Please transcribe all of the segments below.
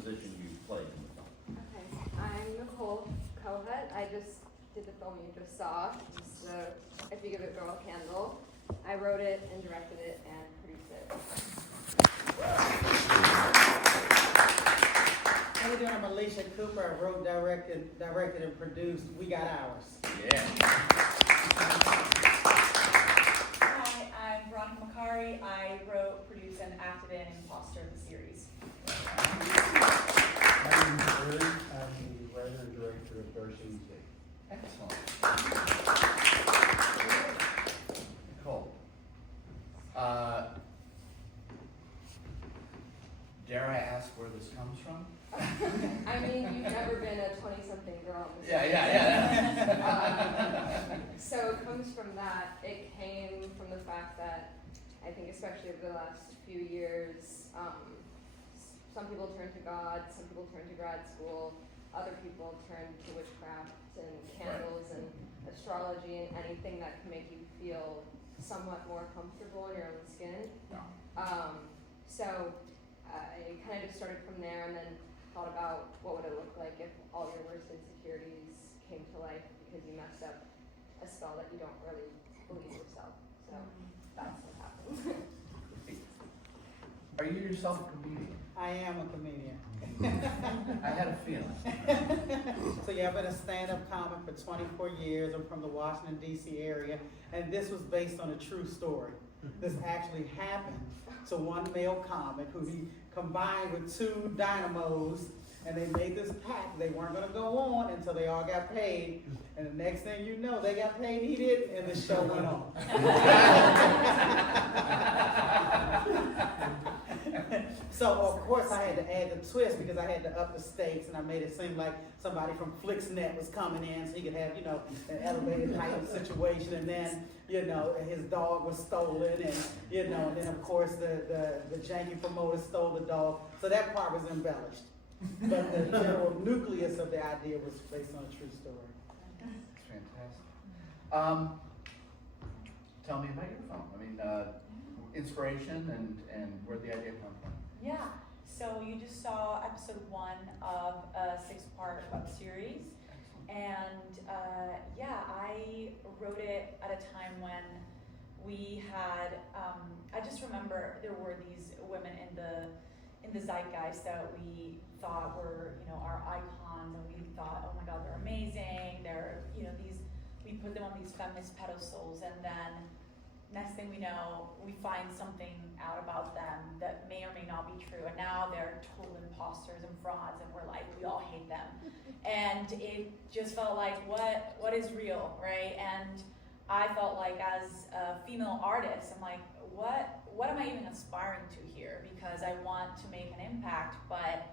position you played in the film. Okay, I'm Nicole Cohet. I just did the film you just saw, so If You Give a Girl a Candle. I wrote it and directed it and produced it. How you doing? I'm Alycia Cooper. I wrote, directed, and produced We Got Ours. Yeah. Hi, I'm Veronica Macari. I wrote, produced, and acted in Imposter, the series. My name is Ernie. I'm the writer and director of Darcy Day. Excellent. Nicole. Dare I ask where this comes from? I mean, you've never been a 20-something girl. Yeah. So it comes from that. It came from the fact that I think especially over the last few years, some people turn to God, some people turn to grad school, other people turn to witchcraft and candles and astrology and anything that can make you feel somewhat more comfortable in your own skin. No. So I kind of just started from there and then thought about what would it look like if all your worst insecurities came to life because you messed up a spell that you don't really believe yourself. So that's what happened. Are you yourself a comedian? I am a comedian. I had a feeling. So yeah, I've been a stand-up comic for 24 years. I'm from the Washington, D.C. area, and this was based on a true story. This actually happened. So one male comic who he combined with two dynamos, and they made this pact. They weren't gonna go on until they all got paid. And the next thing you know, they got paid, he did, and the show went on. So of course I had to add the twist because I had to up the stakes, and I made it seem like somebody from Flixnet was coming in so he could have, an elevated type of situation, and then, his dog was stolen, and, and then of course the janky promoter stole the dog. So that part was embellished. But the general nucleus of the idea was based on a true story. Fantastic. Tell me about your film. I mean, inspiration and where'd the idea come from? Yeah, so you just saw episode 1 of a 6-part web series. And I wrote it at a time when we had, I just remember there were these women in the zeitgeist that we thought were, our icons, and we thought, oh my God, they're amazing. They're, we put them on these feminist pedestals, and then next thing we know, we find something out about them that may or may not be true, and now they're total imposters and frauds, and we're like, we all hate them. And it just felt like, what is real, right? And I felt like as a female artist, I'm like, what am I even aspiring to here? Because I want to make an impact, but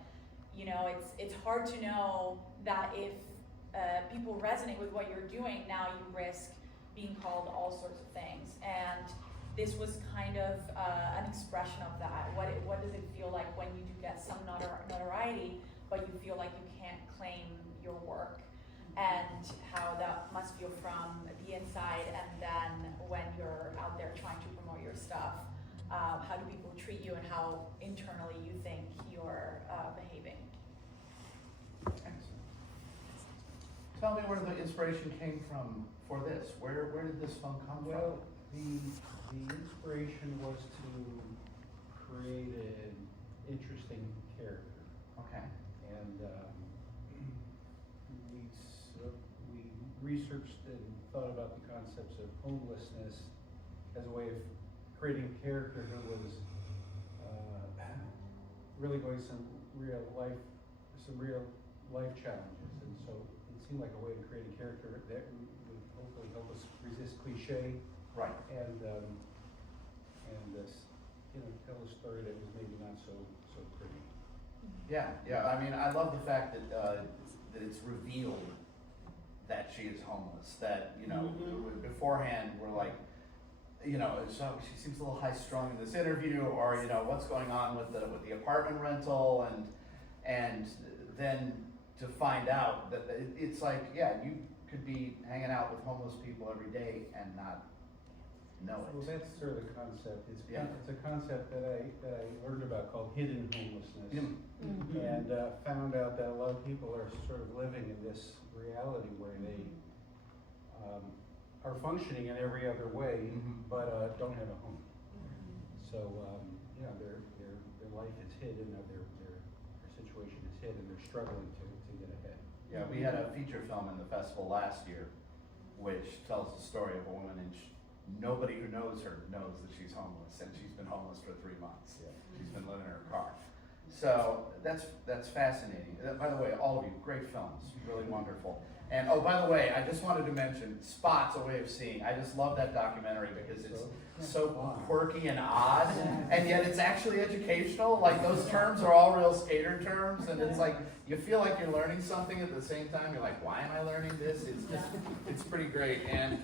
it's hard to know that if people resonate with what you're doing, now you risk being called all sorts of things. And this was kind of an expression of that. What does it feel like when you do get some notoriety, but you feel like you can't claim your work? And how that must feel from the inside, and then when you're out there trying to promote your stuff, how do people treat you, and how internally you think you're behaving? Excellent. Tell me where the inspiration came from for this. Where did this film come Well, the inspiration was to create an interesting character. from? Okay. And we researched and thought about the concepts of homelessness as a way of creating a character who was really going some real life challenges. And so it seemed like a way to create a character that would hopefully help us resist cliche Right. and tell a story that was maybe not so pretty. Yeah. I mean, I love the fact that that it's revealed that she is homeless. That beforehand we're like, so she seems a little high-strung in this interview, or what's going on with the apartment rental, and then to find out that it's like, you could be hanging out with homeless people every day and not know Well, it. that's sort of the concept. Yeah. It's a concept that I learned about called hidden homelessness. Mhm. And found out that a lot of people are sort of living in this reality where they are functioning in every other way, Mhm. but don't have a home. So, their life is hidden, or their situation is hidden, they're struggling to get ahead. Yeah, we had a feature film in the festival last year, which tells the story of a woman, and nobody who knows her knows that she's homeless, and she's been homeless for 3 months. Yeah. She's been living in her car. So that's fascinating. By the way, all of you, great films, really wonderful. And oh, by the way, I just wanted to mention Spot's A Way of Seeing. I just love that documentary because it's so quirky and odd, and yet it's actually educational. Like, those terms are all real skater terms, and it's like you feel like you're learning something at the same time. You're like, why am I learning this? It's pretty great. And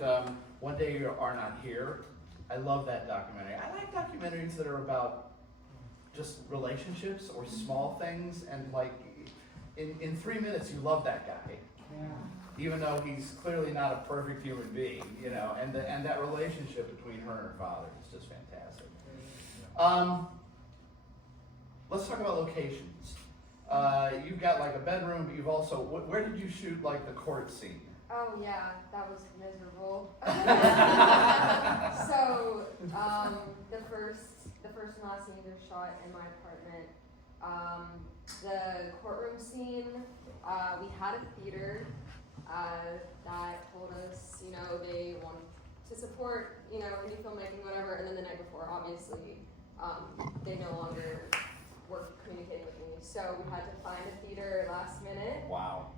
One Day You Are Not Here. I love that documentary. I like documentaries that are about just relationships or small things, and like in 3 minutes you love that guy. Yeah. Even though he's clearly not a perfect human being, and that relationship between her and her father is just fantastic. Let's talk about locations. You've got like a bedroom, but you've also, where did you shoot like the court scene? Oh yeah, that was miserable. So the first and last scenes are shot in my apartment. The courtroom scene, we had a theater that told us, they want to support, indie filmmaking, whatever. And then the night before, obviously, they no longer were communicating with me. So we had to find a theater last minute. Wow.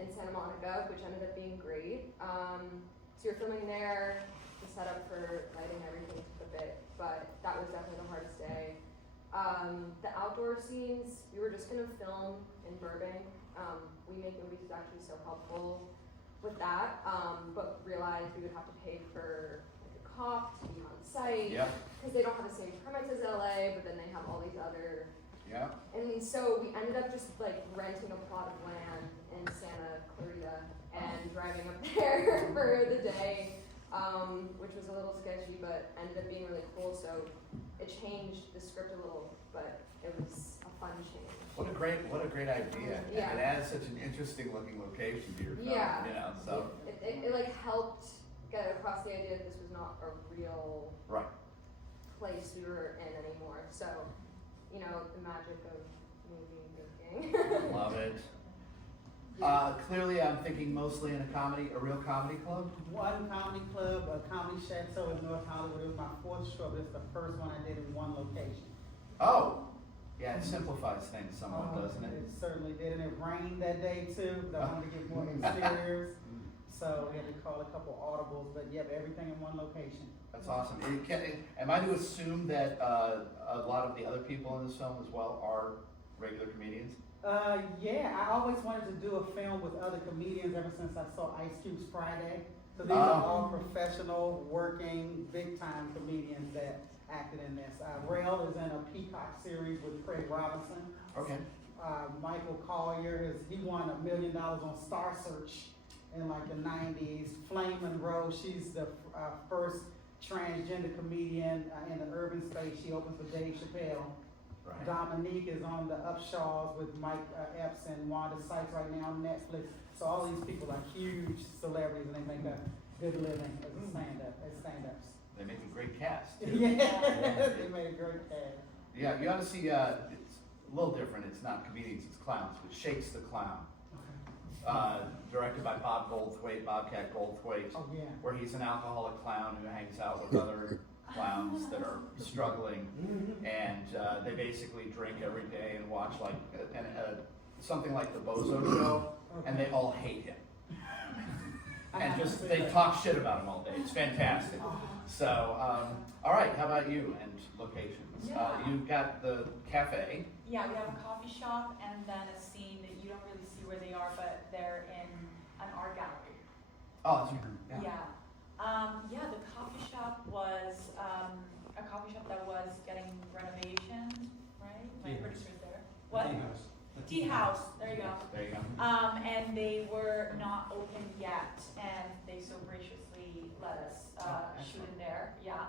In Santa Monica, which ended up being great. So you're filming there. The setup for lighting, everything took a bit, but that was definitely the hardest day. The outdoor scenes, we were just gonna film in Burbank. We Make Movies is actually so helpful with that, but realized we would have to pay for like a cop to be on site. Yeah. Because they don't have the same permits as LA, but then they have all these other. Yeah. And so we ended up just like renting a plot of land in Santa Clarita and driving up there for the day, which was a little sketchy, but ended up being really cool. So it changed the script a little, but it was a fun change. What a great idea. Yeah. And it adds such an interesting looking location to your film. Yeah. So. It like helped get across the idea that this was not a real Right. place we were in anymore. So, the magic of movie making. Love it. Clearly, I'm thinking mostly in a real comedy club. One comedy club, a comedy chateau in North Hollywood. It was my 4th show, but it's the first one I did in one location. Oh, yeah, it simplifies things somewhat, doesn't it? It certainly did, and it rained that day too, because I wanted to get more exteriors. So we had to call a couple audibles, but yeah, everything in one location. That's awesome. Am I to assume that a lot of the other people in this film as well are regular comedians? Yeah, I always wanted to do a film with other comedians ever since I saw Ice Cube's Friday. So these are all professional, working, big-time comedians that acted in this. Rail is in a Peacock series with Craig Robinson. Okay. Michael Collier, he won $1 million on Star Search in like the 90s. Flame Monroe, she's the first transgender comedian in the urban space. She opens for Dave Chappelle. Right. Dominique is on the Upshaws with Mike Epps and Wanda Sykes right now on Netflix. So all these people are huge celebrities, and they make a good living as stand-ups. They make a great cast. Too. Yeah, they made a great cast. Yeah, you ought to see. It's a little different. It's not comedians, it's clowns. But Shakes the Clown, directed by Bobcat Goldthwait, Oh yeah. where he's an alcoholic clown who hangs out with other clowns that are struggling, and they basically drink every day and watch like something like the Bozo Show, and they all hate him. And just they talk shit about him all day. It's fantastic. So, all right, how about you and locations? You've got the cafe. Yeah, we have a coffee shop and then a scene that you don't really see where they are, but they're in an art gallery. Oh, that's right. Yeah. The coffee shop was a coffee shop that was getting renovation, right? My Tea producer's there. What? House. Tea house. There you go. There you go. And they were not open yet, and they so graciously let us shoot in there, yeah.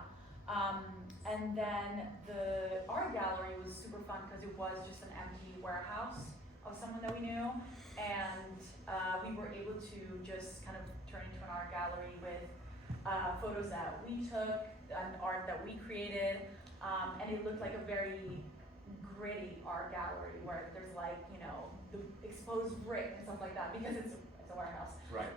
And then the art gallery was super fun because it was just an empty warehouse of someone that we knew, and we were able to just kind of turn into an art gallery with photos that we took and art that we created, and it looked like a very gritty art gallery where there's like, you know, the exposed brick and stuff like that because it's a warehouse. Right.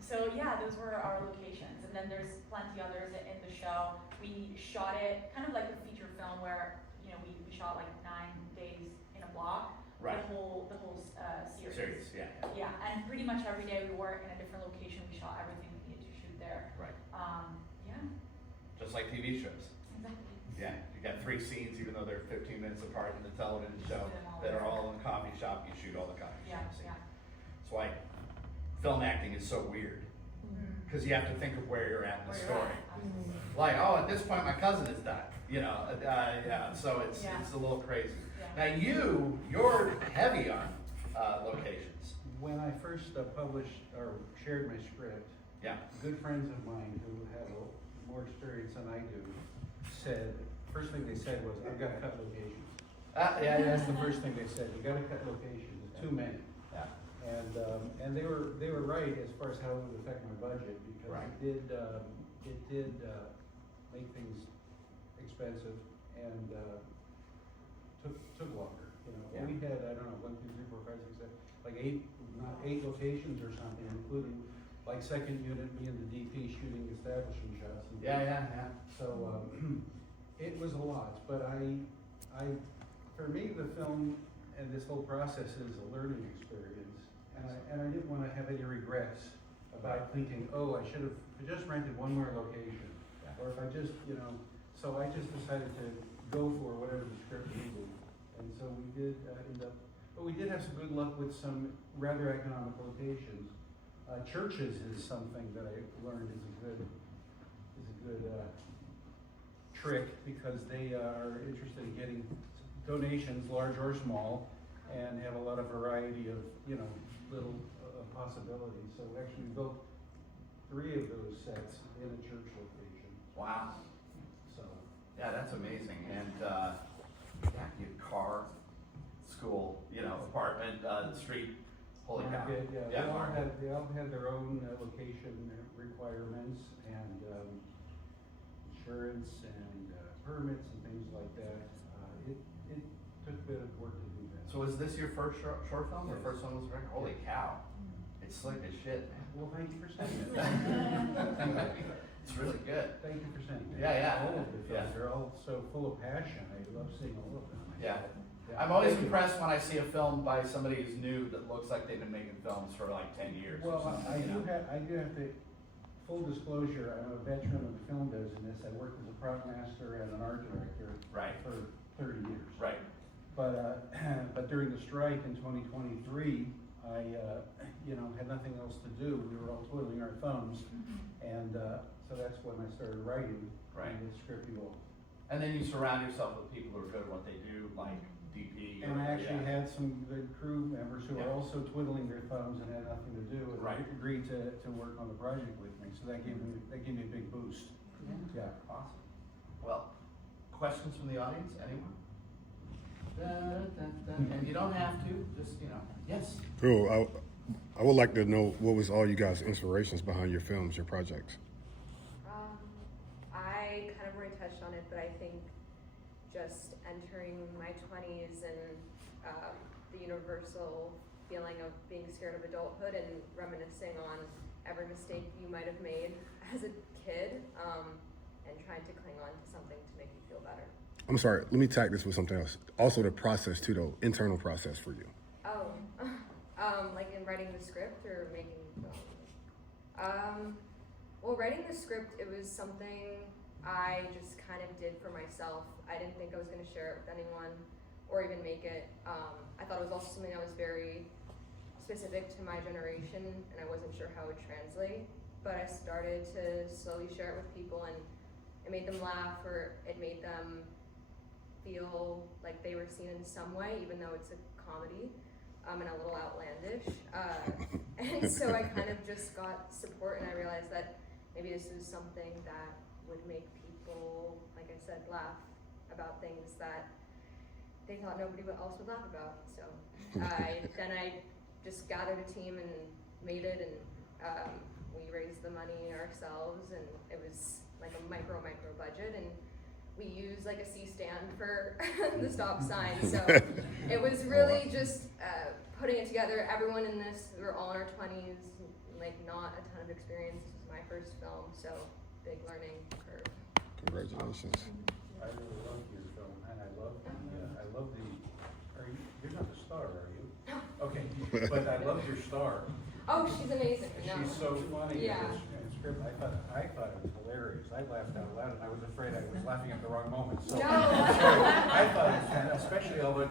So yeah, those were our locations, and then there's plenty others in the show. We shot it kind of like a feature film where, you know, we shot like 9 days in a block. Right. The whole series. Series, yeah. Yeah, and pretty much every day we were in a different location. We shot everything we needed to shoot there. Right. Yeah, Just like TV shows. exactly. Yeah, you got 3 scenes, even though they're 15 minutes apart in the television show, Shoot them all that are there. all in the coffee shop, you shoot all the coffee Yeah, shop scenes. yeah. That's why film acting is so weird, Mm. because you have to think of where you're at in the Where you're story. at, absolutely. Like, oh, at this point my cousin is done, you know, yeah, so it's Yeah. a little crazy. Yeah. Now you're heavy on locations. When I first published or shared my script, Yeah. good friends of mine who have more experience than I do said, first thing they said was, I've got to cut locations. Yeah. That's the first thing they said, you got to cut locations, it's too many. Yeah. And they were right as far as how it would affect my budget, because Right. it did make things expensive and took longer, you know. Yeah. We had, I don't know, 1, 2, 3, 4, 5, 6, 7, like 8 locations or something, including like second unit, me and the DP shooting establishing shots. And Yeah. So, it was a lot, but for me, the film and this whole process is a learning experience. And I didn't wanna have any regrets about thinking, oh, I should have just rented one more location. Yeah. Or if I just, you know, so I just decided to go for whatever the script needed. And so we did end up, but we did have some good luck with some rather economic locations. Churches is something that I learned is a good trick, because they are interested in getting donations, large or small, and have a lot of variety of, you know, little possibilities. So actually we built 3 of those sets in a church location. Wow. So Yeah, that's amazing. And you car, school, you know, apartment, street. Holy cow. market, yeah, Market. they all had their own location requirements and insurance and permits and things like that. It took a bit of work to do that. So was this your first short film, or Yes. first one was record? Holy cow. It's slick as shit, man. Well, thank you for saying that. It's really good. Thank you for saying that. Yeah. All of the Yeah. films, they're all so full of passion. I love seeing all of them. Yeah. Yeah. I'm always Thank you. impressed when I see a film by somebody who's new that looks like they've been making films for like 10 years or Well, something, I you know? I do have to, full disclosure, I'm a veteran of the film business. I worked as a prop master and an art director Right. for 30 years. Right. But, but during the strike in 2023, I, you know, had nothing else to do. We were all twiddling our thumbs. And, so that's when I started writing. Right. And the script evolved. And then you surround yourself with people who are good at what they do, like DP. And I actually yeah. had some good crew members who were Yeah. also twiddling their thumbs and had nothing to do, and Right. agreed to work on the project with me, so that gave me a big boost. Yeah. Awesome. Well, questions from the audience, anyone? And you don't have to, just, you know, yes. Cool. I would like to know what was all you guys' inspirations behind your films, your projects. I kind of already touched on it, but I think just entering my 20s and the universal feeling of being scared of adulthood and reminiscing on every mistake you might have made as a kid, and trying to cling on to something to make you feel better. I'm sorry, let me tag this with something else. Also the process too, though, internal process for you. Oh, like in writing the script or making the film? Well, writing the script, it was something I just kind of did for myself. I didn't think I was going to share it with anyone or even make it. I thought it was also something that was very specific to my generation, and I wasn't sure how it would translate. But I started to slowly share it with people, and it made them laugh, or it made them feel like they were seen in some way, even though it's a comedy and a little outlandish. And so I kind of just got support, and I realized that maybe this is something that would make people, like I said, laugh about things that they thought nobody else would laugh about. So I just gathered a team and made it, and we raised the money ourselves, and it was like a micro budget, and we used like a C-stand for the stop sign. So it was really just putting it together. Everyone in this, we were all in our 20s, like not a ton of experience. This was my first film, so big learning curve. Congratulations. I really love your film, and I love you're not the star, are you? Okay, but I love your star. Oh, she's amazing. No. She's so funny Yeah. in this script. I thought it was hilarious. I laughed out loud, and I was afraid I was laughing at the wrong moment. So, No. I thought it was fantastic, especially all the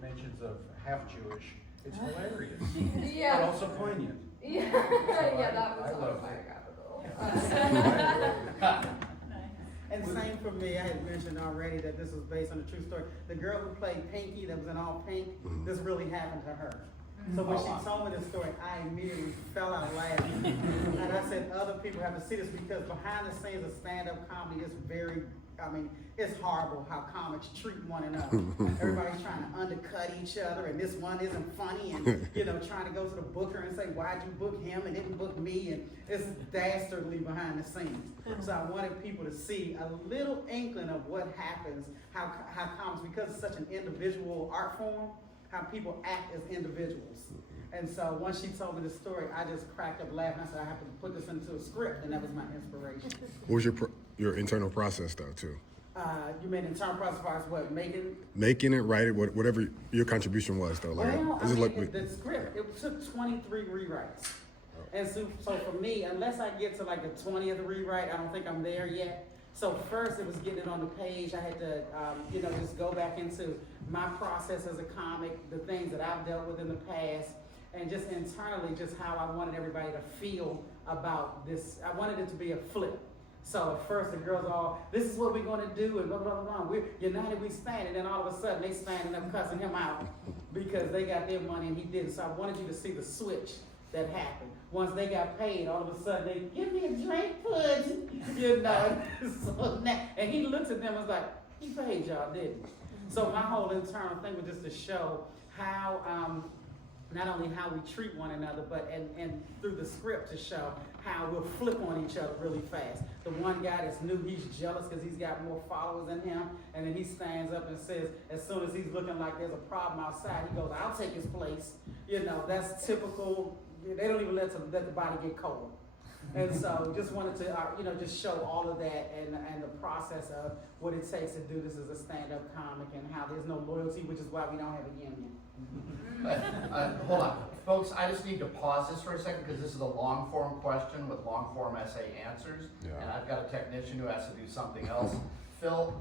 mentions of half Jewish. It's hilarious, Yeah. but also poignant. Yeah, So yeah, that was I loved it. autobiographical. And same for me, I had mentioned already that this was based on a true story. The girl who played Pinky, that was in all pink, this really happened to her. So when she told me this story, I immediately fell out laughing. And I said other people have to see this, because behind the scenes of stand-up comedy is very, it's horrible how comics treat one another. Everybody's trying to undercut each other, and this one isn't funny, and trying to go to the booker and say, why'd you book him and didn't book me? And it's dastardly behind the scenes. So I wanted people to see a little inkling of what happens, how comics, because it's such an individual art form, how people act as individuals. And so once she told me the story, I just cracked up laughing. I said, I have to put this into a script, and that was my inspiration. What was your internal process though too? You mean internal process as far as what, Making it, writing, whatever your contribution was though. Like, the script, it took 23 rewrites. And so for me, unless I get to like the 20th rewrite, I don't think I'm there yet. So first it was getting it on the page. I had to, just go back into my process as a comic, the things that I've dealt with in the past, and just internally, just how I wanted everybody to feel about this. I wanted it to be a flip. So at first the girls all, this is what we're gonna do, and blah, blah, blah, blah. We're united, we stand. And then all of a sudden they standing up cussing him out because they got their money and he didn't. So I wanted you to see the switch that happened. Once they got paid, all of a sudden they, give me a drink, Pudge. So now, and he looks at them and was like, he paid y'all, didn't he? So my whole internal thing was just to show how, not only how we treat one another, but and through the script to show how we'll flip on each other really fast. The one guy that's new, he's jealous because he's got more followers than him, and then he stands up and says, as soon as he's looking like there's a problem outside, he goes, I'll take his place. That's typical. They don't even let the body get cold. And so just wanted to, just show all of that and the process of what it takes to do this as a stand-up comic, and how there's no loyalty, which is why we don't have a union. Hold on, folks, I just need to pause this for a second, because this is a long-form question with long-form essay answers, and I've got a technician who has to do something else. Phil,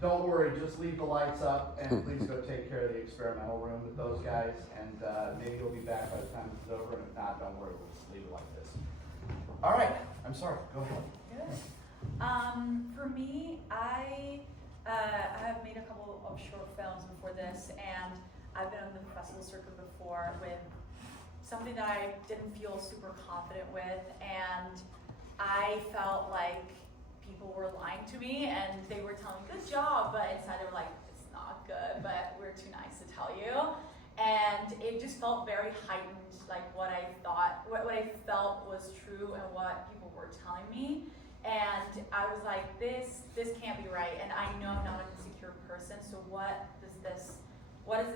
don't worry, just leave the lights up, and please go take care of the experimental room with those guys, and maybe you'll be back by the time this is over, and if not, don't worry, we'll just leave it like this. All right, I'm sorry, go ahead. Good. For me, I have made a couple of short films before this, and I've been on the festival circuit before with something that I didn't feel super confident with, and I felt like people were lying to me, and they were telling me, good job, but inside they were like, it's not good, but we're too nice to tell you. And it just felt very heightened, like what I thought, what I felt was true and what people were telling me. And I was like, this can't be right. And I know I'm not an insecure person, so what is this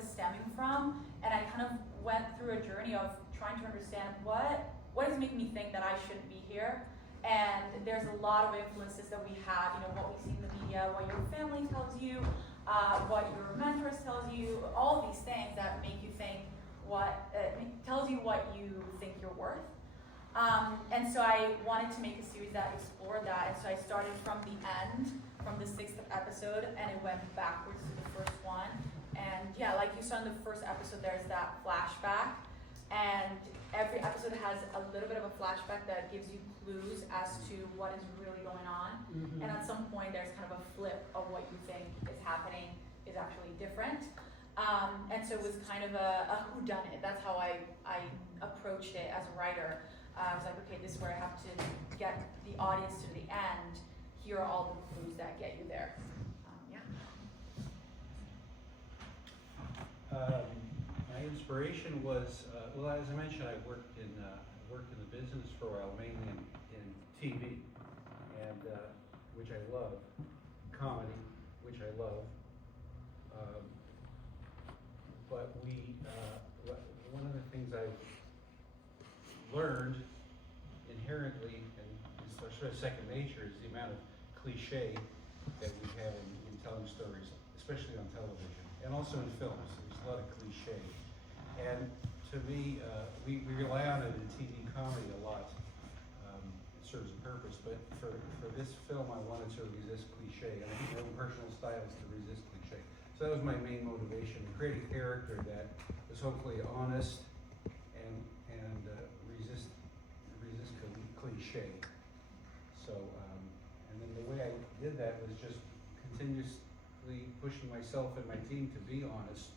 stemming from? And I kind of went through a journey of trying to understand what is making me think that I shouldn't be here. And there's a lot of influences that we have, what we see in the media, what your family tells you, what your mentors tells you, all of these things that make you think tells you what you think you're worth. And so I wanted to make a series that explored that, and so I started from the end, from the 6th episode, and it went backwards to the first one. And yeah, like you saw in the first episode, there's that flashback, and every episode has a little bit of a flashback that gives you clues as to what is really going on. Mm-hmm. And at some point, there's kind of a flip of what you think is happening is actually different. And so it was kind of a whodunit. That's how I approached it as a writer. I was like, okay, this is where I have to get the audience to the end. Here are all the clues that get you there. Yeah. My inspiration was, well, as I mentioned, I worked in the business for a while, mainly in TV, and which I love, comedy, which I love. But one of the things I've learned inherently, and it's sort of second nature, is the amount of cliche that we have in telling stories, especially on television, and also in films. There's a lot of cliche. And to me, we rely on it in TV comedy a lot. It serves a purpose, but for this film, I wanted to resist cliche, and I think my own personal style is to resist cliche. So that was my main motivation, to create a character that was hopefully honest and resist cliche. So, and then the way I did that was just continuously pushing myself and my team to be honest